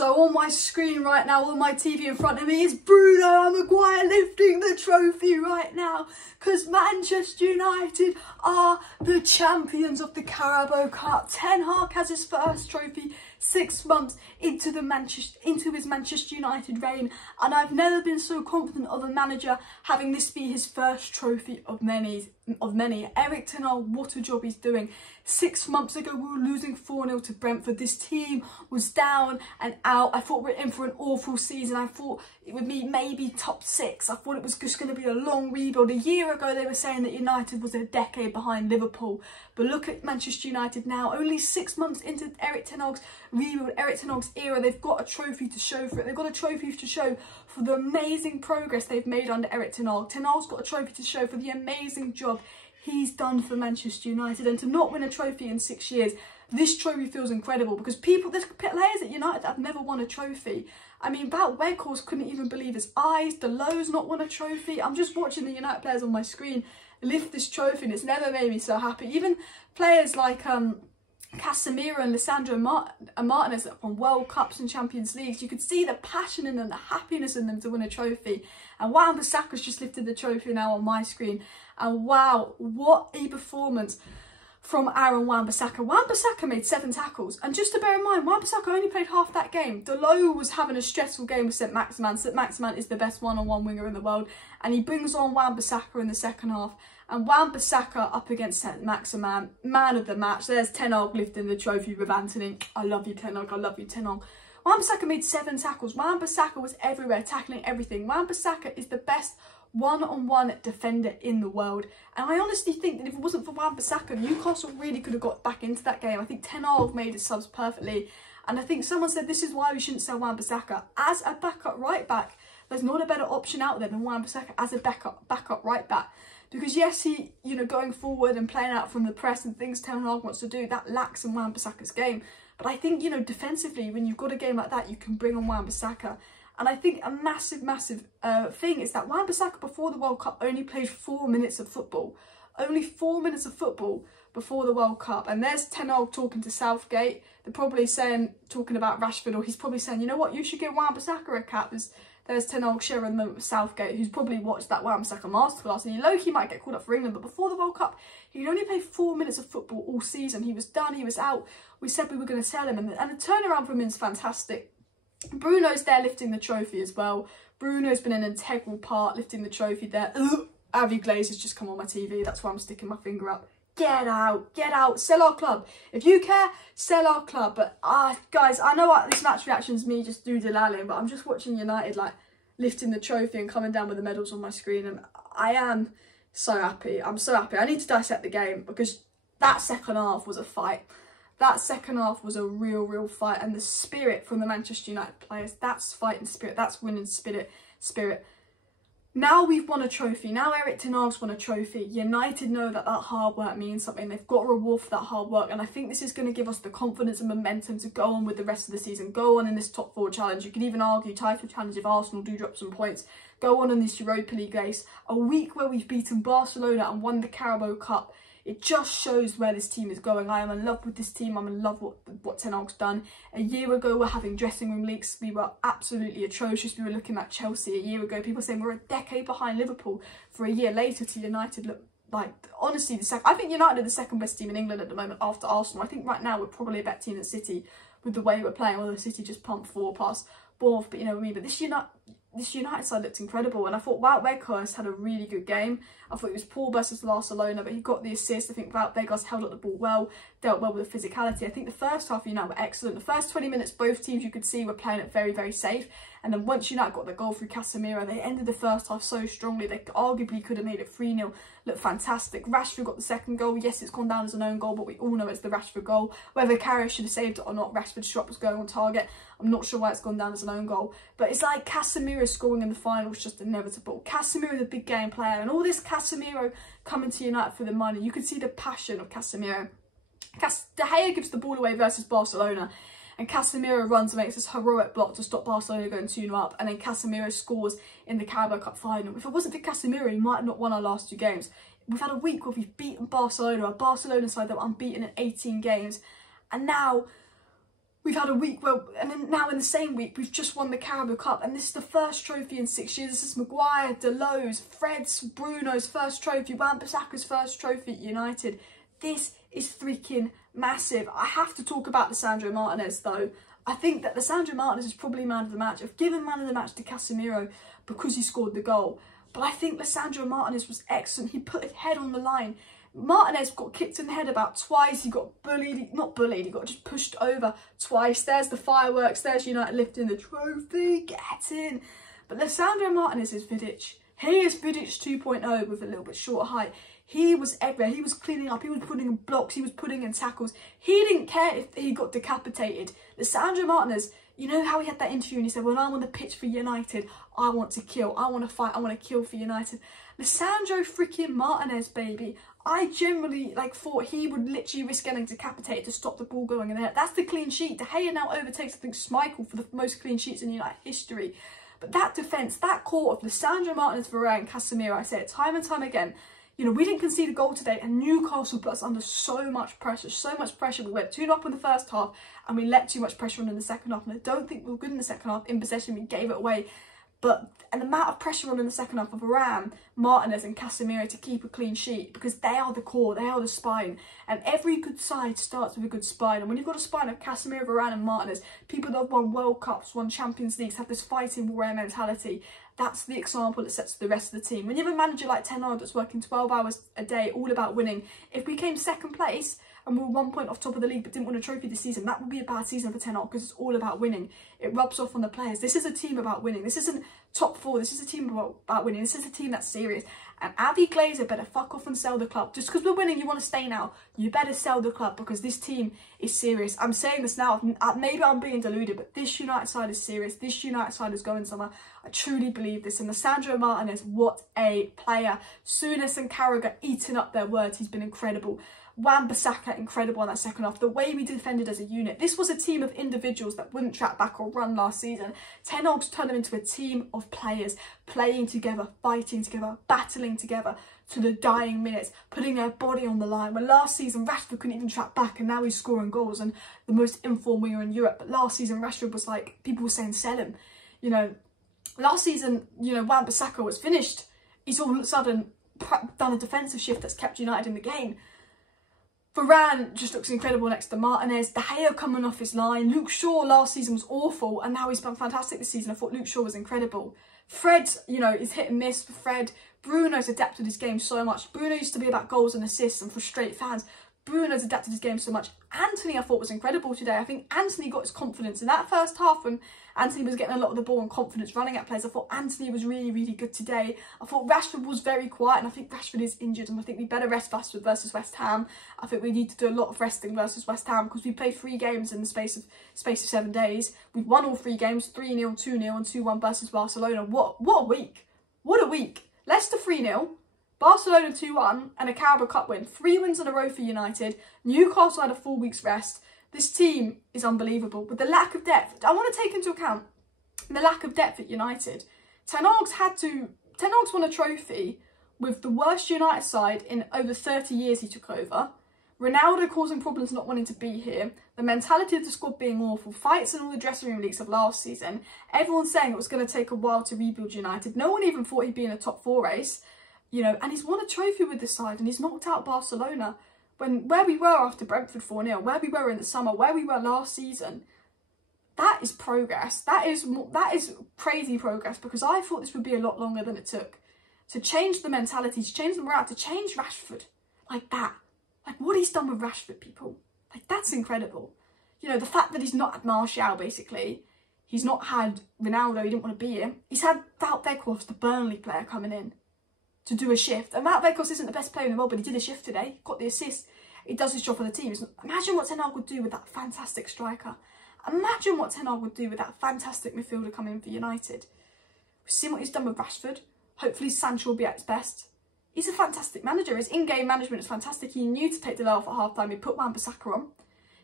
So on my screen right now, on my TV in front of me, is Bruno Maguire lifting the trophy right now, because Manchester United are the champions of the Carabao Cup. Ten Hag has his first trophy 6 months into his Manchester United reign, and I've never been so confident of a manager having this be his first trophy of many. Erik Ten Hag, what a job he's doing. 6 months ago we were losing 4-0 to Brentford. This team was down and out. I thought we were in for an awful season. I thought it would be maybe top 6. I thought it was just going to be a long rebuild. A year ago they were saying that United was a decade behind Liverpool, but look at Manchester United now, only 6 months into Erik Ten Hag's rebuild, Erik Ten Hag's era. They've got a trophy to show for it. They've got a trophy to show for the amazing progress they've made under Erik Ten Hag. Ten Hag's got a trophy to show for the amazing job he's done for Manchester United, and to not win a trophy in 6 years, this trophy feels incredible, because there's players at United that have never won a trophy. I mean, Wout Weghorst couldn't even believe his eyes. Delo's not won a trophy. I'm just watching the United players on my screen lift this trophy, and it's never made me so happy. Even players like Casemiro and Lisandro and Martinez that have won World Cups and Champions Leagues, you could see the passion in them, the happiness in them to win a trophy. And Bissaka's just lifted the trophy now on my screen. And wow, what a performance from Aaron Wan-Bissaka. Wan-Bissaka made 7 tackles. And just to bear in mind, Wan-Bissaka only played half that game. Delo was having a stressful game with St. Maximin. St. Maximin is the best one-on-one winger in the world. And he brings on Wan-Bissaka in the second half. And Wan-Bissaka up against St. Maximin, man of the match. There's Ten Hag lifting the trophy with Anthony. I love you, Ten Hag. I love you, Ten Hag. Wan-Bissaka made 7 tackles. Wan-Bissaka was everywhere, tackling everything. Wan-Bissaka is the best one-on-one defender in the world. And I honestly think that if it wasn't for Wan-Bissaka, Newcastle really could have got back into that game. I think Ten Hag made his subs perfectly. And I think someone said this is why we shouldn't sell Wan-Bissaka. As a backup right back, there's not a better option out there than Wan-Bissaka as a backup right back. Because yes, he, going forward and playing out from the press and things Ten Hag wants to do, that lacks in Wan-Bissaka's game. But I think, defensively, when you've got a game like that, you can bring on Wan-Bissaka. And I think a massive thing is that Wan-Bissaka before the World Cup only played 4 minutes of football. Only 4 minutes of football before the World Cup. And there's Ten Hag talking to Southgate. They're probably talking about Rashford, or he's probably saying, you know what, you should give Wan-Bissaka a cap. There's Ten Hag sharing the moment with Southgate, who's probably watched that Wan-Bissaka masterclass, and he might get called up for England, but before the World Cup, he'd only played 4 minutes of football all season. He was done, he was out. We said we were going to sell him, and the turnaround for him is fantastic. Bruno's there lifting the trophy as well. Bruno's been an integral part lifting the trophy there. Avi Glaze has just come on my TV, that's why I'm sticking my finger up. Get out, sell our club. If you care, sell our club. But guys, I know this match reaction's me just doodle-lalling, but I'm just watching United lifting the trophy and coming down with the medals on my screen, and I am so happy. I'm so happy. I need to dissect the game, because that second half was a fight. That second half was a real fight, and the spirit from the Manchester United players, that's fighting spirit, that's winning spirit. Now we've won a trophy. Now Erik Ten Hag's won a trophy. United know that hard work means something. They've got a reward for that hard work. And I think this is going to give us the confidence and momentum to go on with the rest of the season. Go on in this top 4 challenge. You could even argue title challenge if Arsenal do drop some points. Go on in this Europa League race. A week where we've beaten Barcelona and won the Carabao Cup. It just shows where this team is going. I am in love with this team. I'm in love with what Ten Hag's done. A year ago, we're having dressing room leaks. We were absolutely atrocious. We were looking at Chelsea a year ago. People saying we're a decade behind Liverpool. For a year later, to United look like, honestly, I think United are the second best team in England at the moment after Arsenal. I think right now we're probably a better team than City with the way we're playing. Although City just pumped 4 past Bournemouth, but you know what I mean. But this United side looked incredible, and I thought Wout Weghorst had a really good game. I thought he was poor versus Barcelona, but he got the assist. I think Wout Weghorst held up the ball well, dealt well with the physicality. I think the first half of United were excellent. The first 20 minutes, both teams you could see were playing it very safe. And then once United got the goal through Casemiro, they ended the first half so strongly. They arguably could have made it 3-0. Looked fantastic. Rashford got the second goal. Yes, it's gone down as an own goal, but we all know it's the Rashford goal. Whether Carrier should have saved it or not, Rashford's shot was going on target. I'm not sure why it's gone down as an own goal. But it's like Casemiro scoring in the final was just inevitable. Casemiro is a big game player, and all this Casemiro coming to United for the money. You could see the passion of Casemiro. De Gea gives the ball away versus Barcelona, and Casemiro runs and makes this heroic block to stop Barcelona going 2-0 up, and then Casemiro scores in the Carabao Cup final. If it wasn't for Casemiro, he might have not won our last 2 games. We've had a week where we've beaten Barcelona, a Barcelona side that were unbeaten in 18 games, and now we've had a week where, and then now in the same week, we've just won the Carabao Cup, and this is the first trophy in 6 years. This is Maguire, Deleu's, Fred's, Bruno's first trophy, Bissaka's first trophy at United. This is freaking massive. I have to talk about Lisandro Martinez though. I think that Lisandro Martinez is probably man of the match. I've given man of the match to Casemiro because he scored the goal. But I think Lisandro Martinez was excellent. He put his head on the line. Martinez got kicked in the head about twice. He got bullied, not bullied, he got just pushed over twice. There's the fireworks, there's United lifting the trophy, get in. But Lisandro Martinez is Vidic. He is Vidic 2.0 with a little bit shorter height. He was everywhere. He was cleaning up. He was putting in blocks. He was putting in tackles. He didn't care if he got decapitated. Lisandro Martinez, you know how he had that interview and he said, when I'm on the pitch for United, I want to kill. I want to fight. I want to kill for United. Lisandro freaking Martinez, baby. I generally thought he would literally risk getting decapitated to stop the ball going in there. That's the clean sheet. De Gea now overtakes, I think, Schmeichel for the most clean sheets in United history. But that defence, that core of Lisandro Martinez, Varane, Casemiro, I say it time and time again, you know, we didn't concede a goal today and Newcastle put us under so much pressure, We went 2-0 up in the first half and we let too much pressure on in the second half. And I don't think we were good in the second half. In possession, we gave it away. But an amount of pressure on in the second half of Varane, Martinez and Casemiro to keep a clean sheet because they are the core, they are the spine. And every good side starts with a good spine. And when you've got a spine of Casemiro, Varane and Martinez, people that have won World Cups, won Champions Leagues, have this fighting warrior mentality. That's the example that sets the rest of the team. When you have a manager like Ten Hag that's working 12 hours a day, all about winning, if we came second place and we were 1 point off top of the league but didn't win a trophy this season, that would be a bad season for Ten Hag because it's all about winning. It rubs off on the players. This is a team about winning. This isn't top four. This is a team about winning. This is a team that's serious. And Avi Glazer better fuck off and sell the club. Just because we're winning, you want to stay now. You better sell the club because this team is serious. I'm saying this now. Maybe I'm being deluded, but this United side is serious. This United side is going somewhere. I truly believe this. And Lisandro Martinez, what a player. Souness and Carragher eating up their words. He's been incredible. Bissaka, incredible in that second half. The way we defended as a unit. This was a team of individuals that wouldn't track back or run last season. Ten Hag's turned them into a team of players, playing together, fighting together, battling together to the dying minutes, putting their body on the line. When last season Rashford couldn't even track back and now he's scoring goals and the most informed winger in Europe. But last season Rashford was like, people were saying sell him. You know, last season, you know, Bissaka was finished. He's all of a sudden done a defensive shift that's kept United in the game. Varane just looks incredible next to Martinez. De Gea coming off his line. Luke Shaw last season was awful and now he's been fantastic this season. I thought Luke Shaw was incredible. Fred, you know, is hit and miss for Fred. Bruno's adapted his game so much. Bruno used to be about goals and assists and frustrate fans. Bruno's adapted his game so much. Anthony, I thought, was incredible today. I think Anthony got his confidence in that first half when Anthony was getting a lot of the ball and confidence running at players. I thought Anthony was really, really good today. I thought Rashford was very quiet and I think Rashford is injured and I think we better rest Rashford versus West Ham. I think we need to do a lot of resting versus West Ham because we played 3 games in the space of 7 days. We've won all 3 games, 3-0, 2-0 and 2-1 versus Barcelona. What a week. What a week. Leicester 3-0. Barcelona 2-1 and a Carabao Cup win. 3 wins in a row for United. Newcastle had a 4 weeks rest. This team is unbelievable. With the lack of depth, I want to take into account the lack of depth at United. Ten Hag's won a trophy with the worst United side in over 30 years he took over. Ronaldo causing problems not wanting to be here. The mentality of the squad being awful. Fights in all the dressing room leaks of last season. Everyone's saying it was going to take a while to rebuild United. No one even thought he'd be in a top 4 race. You know, and he's won a trophy with this side and he's knocked out Barcelona. Where we were after Brentford 4-0, where we were in the summer, where we were last season, that is progress. That is crazy progress because I thought this would be a lot longer than it took. To change the mentality, to change the morale, to change Rashford like that. Like what he's done with Rashford, people. Like that's incredible. You know, the fact that he's not had Martial basically. He's not had Ronaldo, he didn't want to be here. He's had Wout Weghorst, the Burnley player, coming in to do a shift. And Wout Weghorst isn't the best player in the world, but he did a shift today. Got the assist. He does his job for the team. Imagine what Ten Hag would do with that fantastic striker. Imagine what Ten Hag would do with that fantastic midfielder coming in for United. We've seen what he's done with Rashford. Hopefully Sancho will be at his best. He's a fantastic manager. His in-game management is fantastic. He knew to take the off at half-time. He put Bissaka on.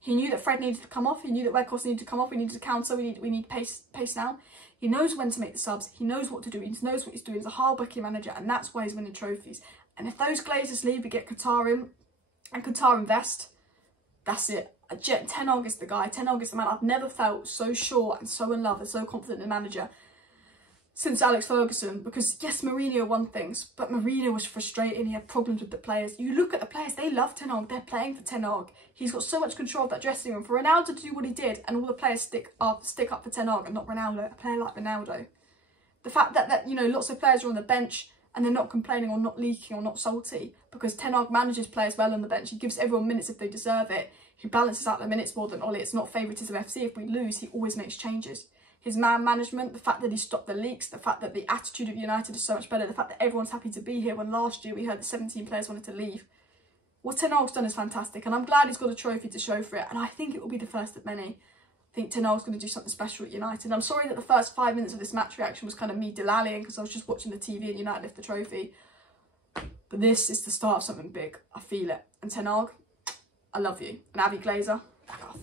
He knew that Fred needed to come off. He knew that Weghorst needed to come off. We needed to counter. We need pace now. He knows when to make the subs. He knows what to do. He knows what he's doing. He's a hard-working manager, and that's why he's winning trophies. And if those Glazers leave, we get Qatar in, and Qatar invest, that's it. Ten Hag is the guy. Ten Hag is the man. I've never felt so sure and so in love and so confident in the manager since Alex Ferguson, because yes, Mourinho won things, but Mourinho was frustrating. He had problems with the players. You look at the players, they love Ten Hag. They're playing for Ten Hag. He's got so much control of that dressing room. For Ronaldo to do what he did and all the players stick up for Ten Hag and not Ronaldo, a player like Ronaldo. The fact that you know, lots of players are on the bench and they're not complaining or not leaking or not salty because Ten Hag manages players well on the bench. He gives everyone minutes if they deserve it. He balances out the minutes more than Ollie. It's not favouritism FC. If we lose, he always makes changes. His man management, the fact that he stopped the leaks, the fact that the attitude of United is so much better, the fact that everyone's happy to be here when last year we heard that 17 players wanted to leave. What Ten Hag's done is fantastic, and I'm glad he's got a trophy to show for it, and I think it will be the first of many. I think Ten Hag's going to do something special at United. I'm sorry that the first 5 minutes of this match reaction was kind of me delallying because I was just watching the TV and United lift the trophy. But this is the start of something big. I feel it. And Ten Hag, I love you. And Avi Glazer, back off.